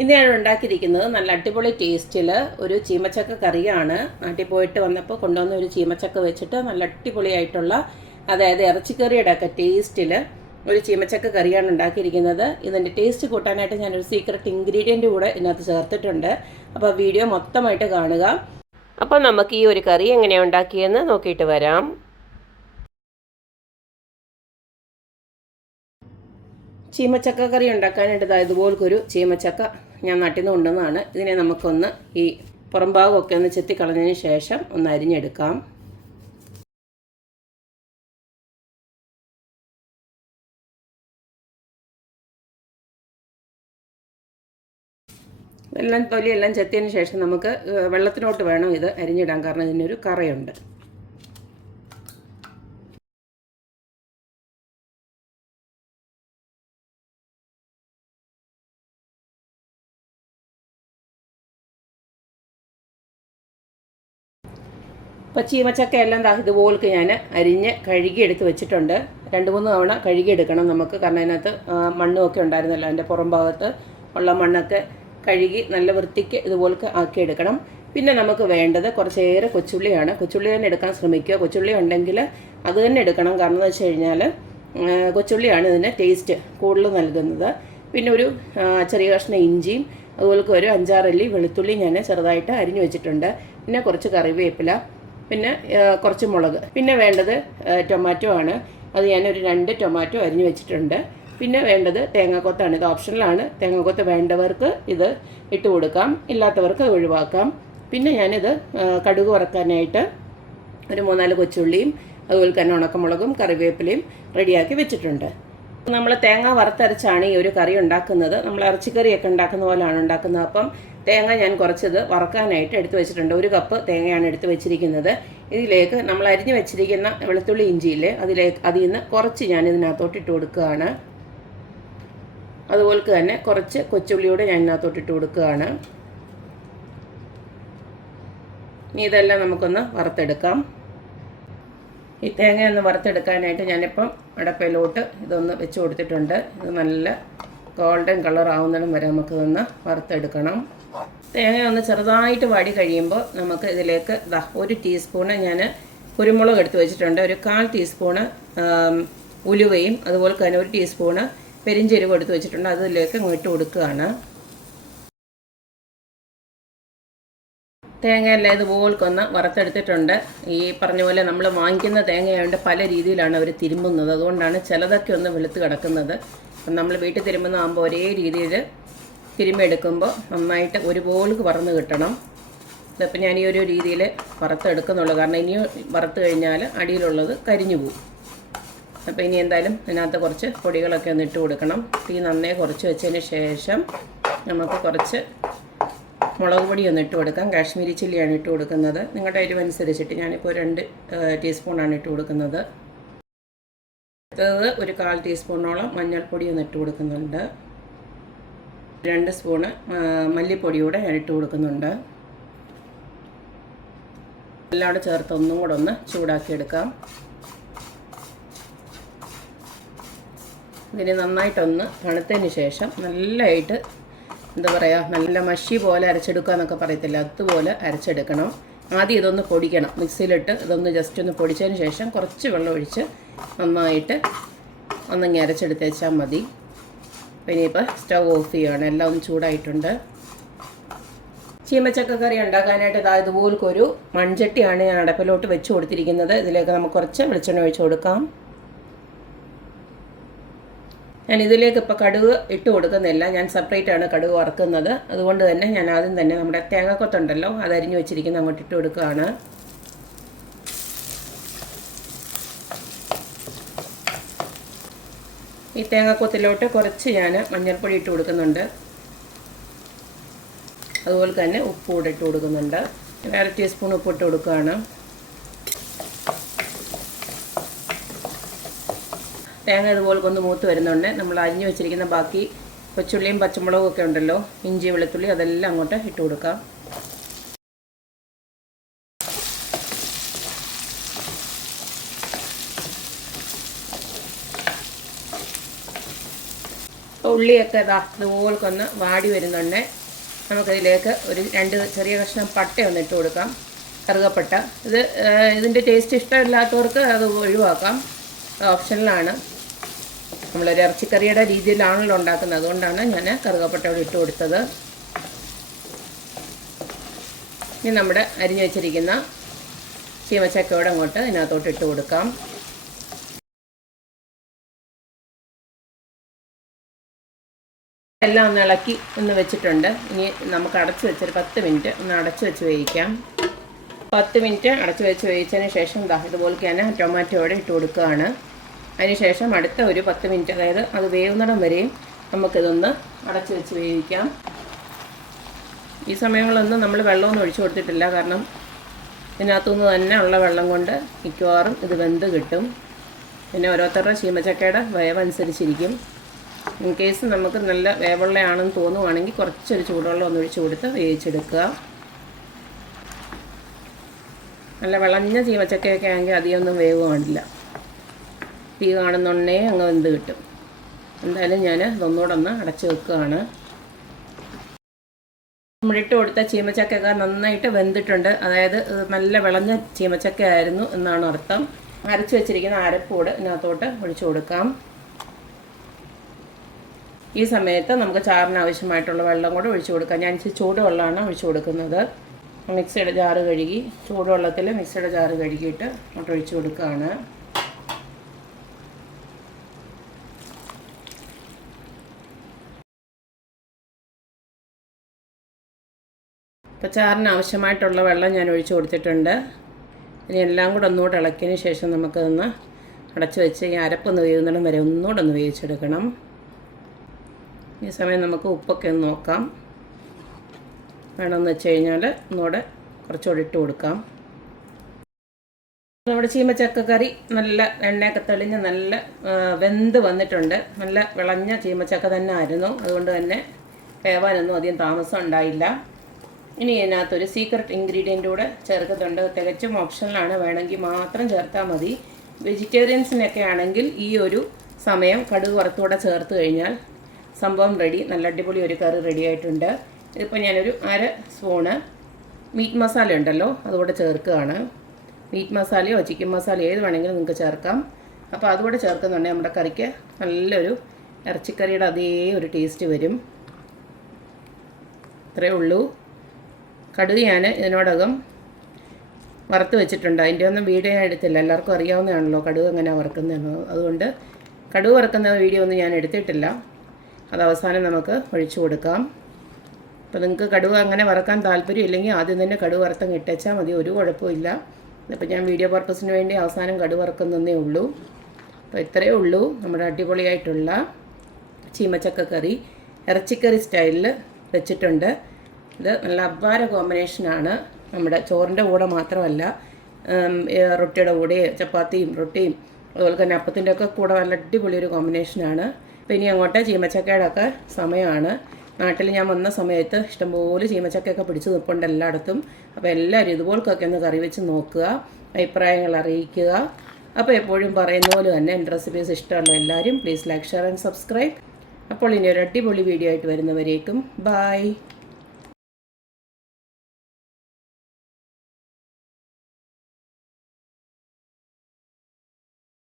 ഇന്ന് ഞാൻ ഉണ്ടാക്കിയിരിക്കുന്നത് നല്ല അടിപൊളി ടേസ്റ്റിൽ ഒരു ചീമച്ചക്ക കറിയാണ്. നാട്ടിൽ പോയിട്ട് വന്നപ്പോൾ കൊണ്ടുവന്ന ഒരു ചീമച്ചക്ക വെച്ചിട്ട് നല്ല അടിപൊളിയായിട്ടുള്ള, അതായത് ഇറച്ചിക്കറിയുടെ ഒക്കെ ടേസ്റ്റിൽ ഒരു ചീമച്ചക്ക കറിയാണ് ഉണ്ടാക്കിയിരിക്കുന്നത്. ഇതിൻ്റെ ടേസ്റ്റ് കൂട്ടാനായിട്ട് ഞാനൊരു സീക്രട്ട് ഇൻഗ്രീഡിയൻ്റ് കൂടെ ഇതിനകത്ത് ചേർത്തിട്ടുണ്ട്. അപ്പോൾ വീഡിയോ മൊത്തമായിട്ട് കാണുക. അപ്പോൾ നമുക്ക് ഈ ഒരു കറി എങ്ങനെയാണ് ഉണ്ടാക്കിയെന്ന് നോക്കിയിട്ട് വരാം. ചീമച്ചക്ക കറി ഉണ്ടാക്കാനായിട്ട് ഇതുപോലൊരു ചീമച്ചക്ക ഞാൻ നാട്ടിൽ നിന്ന് കൊണ്ടുവന്നതാണ്. ഇതിനെ നമുക്കൊന്ന് ഈ പുറംഭാഗമൊക്കെ ഒന്ന് ചെത്തിക്കളഞ്ഞതിന് ശേഷം ഒന്ന് അരിഞ്ഞെടുക്കാം. തൊലിയെല്ലാം ചെത്തിയതിന് ശേഷം നമുക്ക് വെള്ളത്തിലോട്ട് വേണം ഇത് അരിഞ്ഞിടാൻ, കാരണം ഇതിനൊരു കറയുണ്ട്. അപ്പോൾ ചീമച്ചക്ക എല്ലാം ഇതുപോലെ ഞാൻ അരിഞ്ഞ് കഴുകിയെടുത്ത് വെച്ചിട്ടുണ്ട്. 2-3 തവണ കഴുകിയെടുക്കണം നമുക്ക്, കാരണം അതിനകത്ത് മണ്ണുമൊക്കെ ഉണ്ടായിരുന്നല്ലോ. അതിൻ്റെ പുറം ഭാഗത്ത് ഉള്ള മണ്ണൊക്കെ കഴുകി നല്ല വൃത്തിക്ക് ഇതുപോലെ ആക്കിയെടുക്കണം. പിന്നെ നമുക്ക് വേണ്ടത് കുറച്ചേറെ കൊച്ചുള്ളിയാണ്. കൊച്ചുള്ളി തന്നെ എടുക്കാൻ ശ്രമിക്കുക. കൊച്ചുള്ളി ഉണ്ടെങ്കിൽ അത് തന്നെ എടുക്കണം, കാരണം എന്ന് വെച്ച് കഴിഞ്ഞാൽ കൊച്ചുള്ളിയാണ് ഇതിന് ടേസ്റ്റ് കൂടുതൽ നൽകുന്നത്. പിന്നെ ഒരു ചെറിയ കഷ്ണം ഇഞ്ചിയും അതുപോലെ ഒരു 5-6 അല്ലി വെളുത്തുള്ളി ഞാൻ ചെറുതായിട്ട് അരിഞ്ഞു വെച്ചിട്ടുണ്ട്. പിന്നെ കുറച്ച് കറിവേപ്പില, പിന്നെ കുറച്ച് മുളക്. പിന്നെ വേണ്ടത് ടൊമാറ്റോ ആണ്. അത് ഞാനൊരു 2 ടൊമാറ്റോ അരിഞ്ഞു വെച്ചിട്ടുണ്ട്. പിന്നെ വേണ്ടത് തേങ്ങാക്കൊത്താണ്. ഇത് ഓപ്ഷണലാണ്. തേങ്ങാക്കൊത്ത് വേണ്ടവർക്ക് ഇത് ഇട്ട് കൊടുക്കാം, ഇല്ലാത്തവർക്ക് അത് ഒഴിവാക്കാം. പിന്നെ ഞാനിത് കടുക് വറക്കാനായിട്ട് ഒരു 3-4 കൊച്ചുള്ളിയും അതുപോലെ തന്നെ ഉണക്കമുളകും കറിവേപ്പിലയും റെഡിയാക്കി വെച്ചിട്ടുണ്ട്. നമ്മൾ തേങ്ങ വറുത്തരച്ചാണ് ഈ ഒരു കറി ഉണ്ടാക്കുന്നത്. നമ്മൾ ഇറച്ചിക്കറിയൊക്കെ ഉണ്ടാക്കുന്ന പോലെയാണ് ഉണ്ടാക്കുന്നത്. അപ്പം തേങ്ങ ഞാൻ കുറച്ചത് വറക്കാനായിട്ട് എടുത്ത് വെച്ചിട്ടുണ്ട്. 1 കപ്പ് തേങ്ങയാണ് എടുത്ത് വെച്ചിരിക്കുന്നത്. ഇതിലേക്ക് നമ്മൾ അരിഞ്ഞ് വെച്ചിരിക്കുന്ന വെളുത്തുള്ളി ഇഞ്ചിയില്ലേ, അതിൽ നിന്ന് കുറച്ച് ഞാൻ ഇതിനകത്തോട്ട് ഇട്ട് കൊടുക്കുകയാണ്. അതുപോലെ തന്നെ കുറച്ച് കൊച്ചുള്ളിയോടെ ഞാൻ ഇതിനകത്തോട്ട് ഇട്ട് കൊടുക്കുകയാണ്. ഇനി ഇതെല്ലാം നമുക്കൊന്ന് വറുത്തെടുക്കാം. ഈ തേങ്ങയൊന്ന് വറുത്തെടുക്കാനായിട്ട് ഞാനിപ്പം അടപ്പയിലോട്ട് ഇതൊന്ന് വെച്ച് കൊടുത്തിട്ടുണ്ട്. ഇത് നല്ല ഗോൾഡൻ കളർ ആവുന്നിടം വരെ നമുക്കിതൊന്ന് വറുത്തെടുക്കണം. തേങ്ങ ഒന്ന് ചെറുതായിട്ട് വാടി കഴിയുമ്പോൾ നമുക്ക് ഇതിലേക്ക് 1 ടീസ്പൂണ് ഞാൻ കുരുമുളക് എടുത്ത് വെച്ചിട്ടുണ്ട്. ഒരു 1/4 ടീസ്പൂണ് ഉലുവയും അതുപോലെ തന്നെ 1 ടീസ്പൂണ് പെരിഞ്ചീരകം എടുത്ത് വെച്ചിട്ടുണ്ട്. അതിലേക്ക് ഇട്ട് കൊടുക്കുകയാണ്. തേങ്ങയെല്ലാം ഇതുപോലൊന്ന് വറുത്തെടുത്തിട്ടുണ്ട്. ഈ പറഞ്ഞ പോലെ നമ്മൾ വാങ്ങിക്കുന്ന തേങ്ങയായതുകൊണ്ട് പല രീതിയിലാണ് അവർ തിരുമ്പുന്നത്. അതുകൊണ്ടാണ് ചിലതൊക്കെ ഒന്ന് വെളുത്ത് കിടക്കുന്നത്. അപ്പം നമ്മൾ വീട്ടിൽ തിരുമ്പുന്നതാകുമ്പോൾ ഒരേ രീതിയിൽ തിരുമ്മെടുക്കുമ്പോൾ നന്നായിട്ട് ഒരുപോലെ വറന്ന് കിട്ടണം. ഇതിപ്പോൾ ഞാൻ ഈ ഒരു രീതിയിൽ വറുത്തെടുക്കുന്നുള്ളൂ, കാരണം ഇനി വറുത്ത് കഴിഞ്ഞാൽ അടിയിലുള്ളത് കരിഞ്ഞു പോകും. അപ്പോൾ ഇനി എന്തായാലും ഇതിനകത്ത് കുറച്ച് പൊടികളൊക്കെ ഒന്ന് ഇട്ട് കൊടുക്കണം. തീ നന്നേ കുറച്ച് വെച്ചതിന് ശേഷം നമുക്ക് കുറച്ച് മുളക് പൊടി ഒന്ന് ഇട്ട് കൊടുക്കാം. കാശ്മീരി ചില്ലിയാണ് ഇട്ട് കൊടുക്കുന്നത്. നിങ്ങളുടെ എരിവനുസരിച്ചിട്ട് ഞാനിപ്പോൾ 2 ടീസ്പൂണാണ് ഇട്ട് കൊടുക്കുന്നത്. അടുത്തത് ഒരു 1/4 ടീസ്പൂണോളം മഞ്ഞൾപ്പൊടി ഒന്ന് ഇട്ട് കൊടുക്കുന്നുണ്ട്. 2 സ്പൂണ് മല്ലിപ്പൊടിയൂടെ ഞാൻ ഇട്ട് കൊടുക്കുന്നുണ്ട്. എല്ലാം കൂടെ ചേർത്ത് ഒന്നും കൂടെ ഒന്ന് ചൂടാക്കിയെടുക്കാം. ഇതിന് നന്നായിട്ടൊന്ന് തണുത്തതിന് ശേഷം നല്ലതായിട്ട് നല്ല മഷി പോലെ അരച്ചെടുക്കുക എന്നൊക്കെ പറയത്തില്ല, അതുപോലെ അരച്ചെടുക്കണം. ആദ്യം ഇതൊന്ന് പൊടിക്കണം. മിക്സിയിലിട്ട് ഇതൊന്ന് ജസ്റ്റ് ഒന്ന് പൊടിച്ചതിന് ശേഷം കുറച്ച് വെള്ളം ഒഴിച്ച് നന്നായിട്ട് ഒന്നങ്ങി അരച്ചെടുത്ത് വെച്ചാൽ മതി. പിന്നെ ഇപ്പോൾ സ്റ്റവ് ഓഫ് ചെയ്യുകയാണ്. എല്ലാം ഒന്ന് ചൂടായിട്ടുണ്ട്. ചീമച്ചക്ക കറി ഉണ്ടാക്കാനായിട്ട് ഇതുപോലൊരു മൺചട്ടിയാണ് ഞാൻ അടപ്പിലോട്ട് വെച്ച് കൊടുത്തിരിക്കുന്നത്. ഇതിലേക്ക് നമുക്ക് കുറച്ച് വെളിച്ചെണ്ണ ഒഴിച്ച് കൊടുക്കാം. ഞാൻ ഇതിലേക്ക് ഇപ്പോൾ കടുക് ഇട്ട് കൊടുക്കുന്നില്ല, ഞാൻ സെപ്പറേറ്റാണ് കടുക് വറുക്കുന്നത്. അതുകൊണ്ട് തന്നെ ഞാൻ ആദ്യം തന്നെ നമ്മുടെ തേങ്ങാക്കൊത്തുണ്ടല്ലോ, അത് അരിഞ്ഞ് വെച്ചിരിക്കുന്ന അങ്ങോട്ട് ഇട്ട് കൊടുക്കുകയാണ്. ഈ തേങ്ങാക്കൊത്തിലോട്ട് കുറച്ച് ഞാൻ മഞ്ഞൾപ്പൊടി ഇട്ട് കൊടുക്കുന്നുണ്ട്. അതുപോലെ തന്നെ ഉപ്പ് കൂടെ ഇട്ട് കൊടുക്കുന്നുണ്ട്. 1/2 ടീസ്പൂൺ ഉപ്പ് ഇട്ട് കൊടുക്കുകയാണ്. തേങ്ങ ഇതുപോലെ ഒന്ന് മൂത്ത് വരുന്നുണ്ട്. നമ്മൾ അരിഞ്ഞു വെച്ചിരിക്കുന്ന ബാക്കി കൊച്ചുള്ളിയും പച്ചമുളകും ഒക്കെ ഉണ്ടല്ലോ, ഇഞ്ചി വെളുത്തുള്ളി, അതെല്ലാം അങ്ങോട്ട് ഇട്ട് കൊടുക്കാം. അപ്പോൾ ഉള്ളിയൊക്കെ ഇതുപോലൊന്ന് വാടി വരുന്നുണ്ട്. നമുക്കതിലേക്ക് ഒരു 2 ചെറിയ കഷ്ണം പട്ട ഒന്ന് ഇട്ട് കൊടുക്കാം, കറുകപ്പട്ട. ഇതിൻ്റെ ടേസ്റ്റ് ഇഷ്ടമില്ലാത്തവർക്ക് അത് ഒഴിവാക്കാം, ഓപ്ഷനിലാണ്. നമ്മളൊരു ഇറച്ചിക്കറിയുടെ രീതിയിലാണല്ലോ ഉണ്ടാക്കുന്നത്, അതുകൊണ്ടാണ് ഞാൻ കറുകപ്പട്ട ഇവിടെ ഇട്ട് കൊടുത്തത്. ഇനി നമ്മുടെ അരിഞ്ഞു വെച്ചിരിക്കുന്ന ചീമച്ചക്കയോടെ അങ്ങോട്ട് ഇതിനകത്തോട്ട് ഇട്ട് കൊടുക്കാം. എല്ലാം ഒന്ന് ഇളക്കി ഒന്ന് വെച്ചിട്ടുണ്ട്. ഇനി നമുക്ക് അടച്ച് വെച്ചൊരു 10 മിനിറ്റ് ഒന്ന് അടച്ച് വെച്ച് വേവിക്കാം. 10 മിനിറ്റ് അടച്ച് വെച്ച് വേവിച്ചതിന് ശേഷം ഇതുപോലെ ഞാൻ ടൊമാറ്റോയോടെ ഇട്ട് കൊടുക്കുകയാണ്. അതിന് ശേഷം അടുത്ത ഒരു 10 മിനിറ്റ്, അതായത് അത് വേവുന്നിടം വരെയും നമുക്കിതൊന്ന് അടച്ച് വെച്ച് വേവിക്കാം. ഈ സമയങ്ങളൊന്നും നമ്മൾ വെള്ളമൊന്നും ഒഴിച്ചു കൊടുത്തിട്ടില്ല, കാരണം ഇതിനകത്തുനിന്ന് തന്നെ ഉള്ള വെള്ളം കൊണ്ട് മിക്കവാറും ഇത് വെന്ത് കിട്ടും. പിന്നെ ഓരോരുത്തരുടെ ചീമച്ചക്കയുടെ വേവനുസരിച്ചിരിക്കും. ഇൻ കേസ് നമുക്ക് നല്ല വേവുള്ളയാണെന്ന് തോന്നുവാണെങ്കിൽ കുറച്ചൊരു ചൂടുവെള്ളം ഒന്ന് ഒഴിച്ച് കൊടുത്ത് വേവിച്ചെടുക്കുക. നല്ല വിളഞ്ഞ ചീമച്ചക്കയൊക്കെ ആണെങ്കിൽ അധികമൊന്നും വേവ് കാണില്ല, തീ കാണുന്നുണ്ടേ അങ്ങ് വെന്ത് കിട്ടും. എന്തായാലും ഞാൻ ഇതൊന്നുകൂടെ ഒന്ന് അടച്ച് വെക്കുകയാണ്. നമ്മളിട്ട് കൊടുത്ത ചീമച്ചക്കയൊക്കെ നന്നായിട്ട് വെന്തിട്ടുണ്ട്, അതായത് നല്ല വിളഞ്ഞ ചീമച്ചക്ക ആയിരുന്നു എന്നാണ് അർത്ഥം. അരച്ച് വെച്ചിരിക്കുന്ന അരപ്പൂട് ഇതിനകത്തോട്ട് ഒഴിച്ചു കൊടുക്കാം. ഈ സമയത്ത് നമുക്ക് ചാറിന് ആവശ്യമായിട്ടുള്ള വെള്ളം കൂടെ ഒഴിച്ചു കൊടുക്കാം. ഞാൻ ഇച്ചിരി ചൂടുവെള്ളമാണ് ഒഴിച്ചു കൊടുക്കുന്നത്. മിക്സിയുടെ ജാറ് കഴുകി ചൂടുവെള്ളത്തിൽ മിക്സിയുടെ ജാറ് കഴുകിയിട്ട് അങ്ങോട്ട് ഒഴിച്ചു കൊടുക്കുകയാണ്. ഇപ്പോൾ ചാറിന് ആവശ്യമായിട്ടുള്ള വെള്ളം ഞാൻ ഒഴിച്ചു കൊടുത്തിട്ടുണ്ട്. ഇനി എല്ലാം കൂടെ ഒന്നുകൂടെ ഇളക്കിയതിന് ശേഷം നമുക്കതൊന്ന് അടച്ച് വെച്ച് ഈ അരപ്പൊന്ന് വേവുന്നിടം വരെ ഒന്നുകൂടെ ഒന്ന് വേവിച്ചെടുക്കണം. ഈ സമയം നമുക്ക് ഉപ്പൊക്കെ ഒന്ന് നോക്കാം. വേണമെന്ന് വെച്ച് കഴിഞ്ഞാൽ ഒന്നുകൂടെ കുറച്ചുകൂടെ ഇട്ട് കൊടുക്കാം. നമ്മുടെ ചീമച്ചക്കക്കറി നല്ല എണ്ണയൊക്കെ തെളിഞ്ഞ് നല്ല വെന്ത് വന്നിട്ടുണ്ട്. നല്ല വിളഞ്ഞ ചീമച്ചക്ക തന്നെ ആയിരുന്നു, അതുകൊണ്ട് തന്നെ വേവാനൊന്നും അധികം താമസം ഉണ്ടായില്ല. ഇനി ഇതിനകത്തൊരു സീക്രട്ട് ഇൻഗ്രീഡിയൻ്റ് കൂടെ ചേർക്കുന്നുണ്ട്. തികച്ചും ഓപ്ഷനിലാണ്, വേണമെങ്കിൽ മാത്രം ചേർത്താൽ മതി. വെജിറ്റേറിയൻസിനൊക്കെ ആണെങ്കിൽ ഈ ഒരു സമയം കടുക് വറുത്തൂടെ ചേർത്ത് കഴിഞ്ഞാൽ സംഭവം റെഡി. നല്ല അടിപൊളി ഒരു കറി റെഡി ആയിട്ടുണ്ട്. ഇതിപ്പോൾ ഞാനൊരു 1/2 സ്പൂണ് മീറ്റ് മസാല ഉണ്ടല്ലോ അതുകൂടെ ചേർക്കുകയാണ്. മീറ്റ് മസാലയോ ചിക്കൻ മസാലയോ ഏത് വേണമെങ്കിലും നിങ്ങൾക്ക് ചേർക്കാം. അപ്പോൾ അതുകൂടെ ചേർക്കുന്നുണ്ടെങ്കിൽ നമ്മുടെ കറിക്ക് നല്ലൊരു ഇറച്ചിക്കറിയുടെ അതേ ഒരു ടേസ്റ്റ് വരും. ഇത്രയേ ഉള്ളൂ. കടുക് ഞാൻ ഇതിനോടകം വറുത്ത് വെച്ചിട്ടുണ്ട്. അതിൻ്റെ ഒന്നും വീഡിയോ ഞാൻ എടുത്തില്ല, എല്ലാവർക്കും അറിയാവുന്നതാണല്ലോ കടുക് എങ്ങനെയാണ് വറുക്കുന്നതെന്ന്. അതുകൊണ്ട് കടുക് വറുക്കുന്ന വീഡിയോ ഒന്നും ഞാൻ എടുത്തിട്ടില്ല. അത് അവസാനം നമുക്ക് ഒഴിച്ചു കൊടുക്കാം. അപ്പോൾ നിങ്ങൾക്ക് കടുക് അങ്ങനെ വറക്കാൻ താല്പര്യം ഇല്ലെങ്കിൽ ആദ്യം തന്നെ കടുക് വറുത്തങ്ങ് ഇട്ടേച്ചാൽ മതി, ഒരു കുഴപ്പമില്ല. ഇപ്പോൾ ഞാൻ വീഡിയോ പർപ്പസിന് വേണ്ടി അവസാനം കടുക് വറുക്കുന്നതേ ഉള്ളൂ. അപ്പോൾ ഇത്രയേ ഉള്ളൂ നമ്മുടെ അടിപൊളിയായിട്ടുള്ള ചീമച്ചക്ക കറി ഇറച്ചിക്കറി സ്റ്റൈലിൽ വെച്ചിട്ടുണ്ട്. ഇത് നല്ല അപാര കോമ്പിനേഷനാണ്. നമ്മുടെ ചോറിൻ്റെ കൂടെ മാത്രമല്ല, റൊട്ടിയുടെ കൂടെ ചപ്പാത്തിയും റൊട്ടിയും അതുപോലെ തന്നെ അപ്പത്തിൻ്റെ ഒക്കെ കൂടെ നല്ല അടിപൊളി ഒരു കോമ്പിനേഷനാണ്. അപ്പോൾ ഇനി അങ്ങോട്ട് ചീമച്ചക്കയുടെ ഒക്കെ സമയമാണ്. നാട്ടിൽ ഞാൻ വന്ന സമയത്ത് ഇഷ്ടംപോലെ ചീമച്ചക്കയൊക്കെ പിടിച്ച് നിൽപ്പുണ്ട് എല്ലായിടത്തും. അപ്പോൾ എല്ലാവരും ഇതുപോലൊക്കെ ഒന്ന് കറി വെച്ച് നോക്കുക, അഭിപ്രായങ്ങൾ അറിയിക്കുക. അപ്പോൾ എപ്പോഴും പറയുന്ന പോലെ തന്നെ എൻ്റെ റെസിപ്പീസ് ഇഷ്ടമുള്ള എല്ലാവരും please like, share and subscribe. അപ്പോൾ ഇനി ഒരു അടിപൊളി വീഡിയോ ആയിട്ട് വരുന്നവരേക്കും ബൈ.